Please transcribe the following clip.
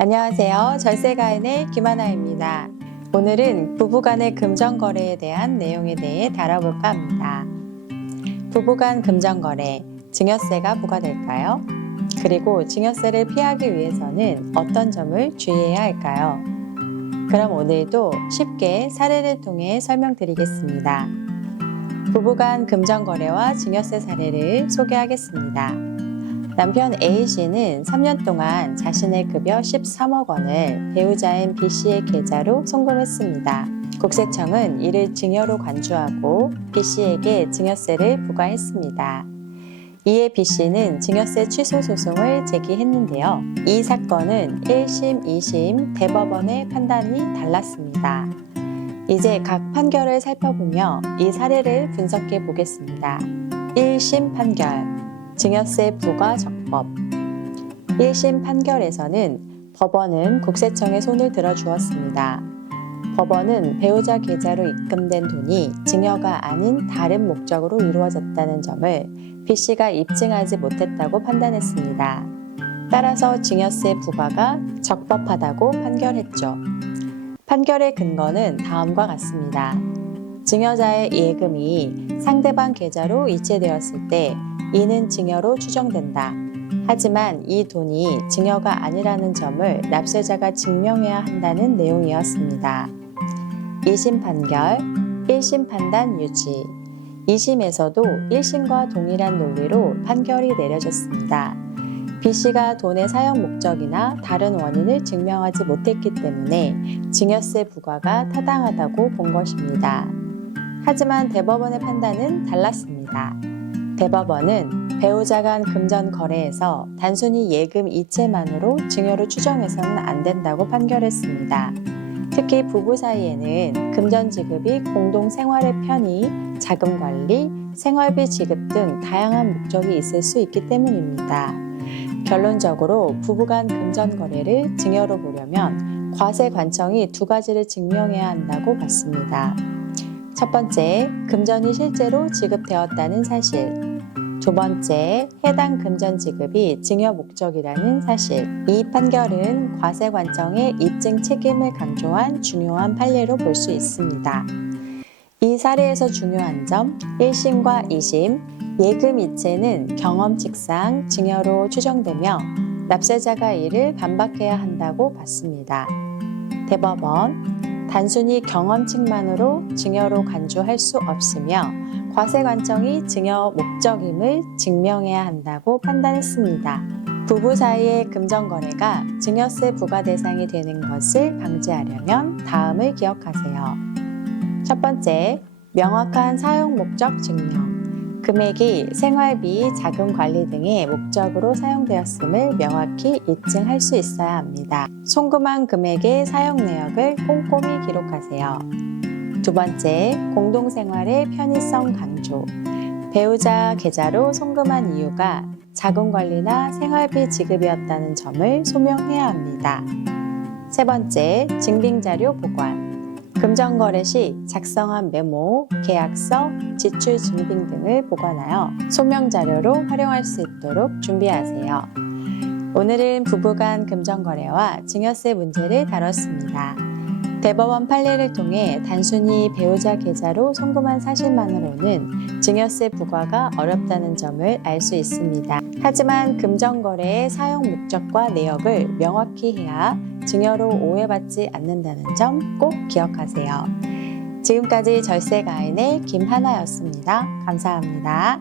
안녕하세요. 절세가인의 김하나입니다. 오늘은 부부간의 금전거래에 대한 내용에 대해 다뤄볼까 합니다. 부부간 금전거래, 증여세가 부과될까요? 그리고 증여세를 피하기 위해서는 어떤 점을 주의해야 할까요? 그럼 오늘도 쉽게 사례를 통해 설명드리겠습니다. 부부간 금전거래와 증여세 사례를 소개하겠습니다. 남편 A씨는 3년 동안 자신의 급여 13억 원을 배우자인 B씨의 계좌로 송금했습니다. 국세청은 이를 증여로 간주하고 B씨에게 증여세를 부과했습니다. 이에 B씨는 증여세 취소 소송을 제기했는데요. 이 사건은 1심, 2심 대법원의 판단이 달랐습니다. 이제 각 판결을 살펴보며 이 사례를 분석해 보겠습니다. 1심 판결 증여세 부과 적법. 1심 판결에서는 법원은 국세청에 손을 들어주었습니다. 법원은 배우자 계좌로 입금된 돈이 증여가 아닌 다른 목적으로 이루어졌다는 점을 B씨가 입증하지 못했다고 판단했습니다. 따라서 증여세 부과가 적법하다고 판결했죠. 판결의 근거는 다음과 같습니다. 증여자의 예금이 상대방 계좌로 이체되었을 때 이는 증여로 추정된다. 하지만 이 돈이 증여가 아니라는 점을 납세자가 증명해야 한다는 내용이었습니다. 2심 판결, 1심 판단 유지. 2심에서도 1심과 동일한 논리로 판결이 내려졌습니다. B씨가 돈의 사용 목적이나 다른 원인을 증명하지 못했기 때문에 증여세 부과가 타당하다고 본 것입니다. 하지만 대법원의 판단은 달랐습니다. 대법원은 배우자 간 금전 거래에서 단순히 예금 이체만으로 증여로 추정해서는 안 된다고 판결했습니다. 특히 부부 사이에는 금전 지급이 공동 생활의 편의, 자금 관리, 생활비 지급 등 다양한 목적이 있을 수 있기 때문입니다. 결론적으로 부부 간 금전 거래를 증여로 보려면 과세관청이 두 가지를 증명해야 한다고 봤습니다. 첫 번째, 금전이 실제로 지급되었다는 사실. 두 번째, 해당 금전 지급이 증여 목적이라는 사실. 이 판결은 과세관청의 입증 책임을 강조한 중요한 판례로 볼 수 있습니다. 이 사례에서 중요한 점, 1심과 2심, 예금 이체는 경험칙상 증여로 추정되며 납세자가 이를 반박해야 한다고 봤습니다. 대법원, 단순히 경험칙만으로 증여로 간주할 수 없으며 과세관청이 증여 목적임을 증명해야 한다고 판단했습니다. 부부 사이의 금전거래가 증여세 부과 대상이 되는 것을 방지하려면 다음을 기억하세요. 첫 번째, 명확한 사용 목적 증명. 금액이 생활비, 자금 관리 등의 목적으로 사용되었음을 명확히 입증할 수 있어야 합니다. 송금한 금액의 사용 내역을 꼼꼼히 기록하세요. 두 번째, 공동생활의 편의성 강조. 배우자 계좌로 송금한 이유가 자금 관리나 생활비 지급이었다는 점을 소명해야 합니다. 세 번째, 증빙자료 보관. 금전거래 시 작성한 메모, 계약서, 지출 증빙 등을 보관하여 소명자료로 활용할 수 있도록 준비하세요. 오늘은 부부간 금전거래와 증여세 문제를 다뤘습니다. 대법원 판례를 통해 단순히 배우자 계좌로 송금한 사실만으로는 증여세 부과가 어렵다는 점을 알 수 있습니다. 하지만 금전거래의 사용 목적과 내역을 명확히 해야 증여로 오해받지 않는다는 점 꼭 기억하세요. 지금까지 절세가인의 김하나였습니다. 감사합니다.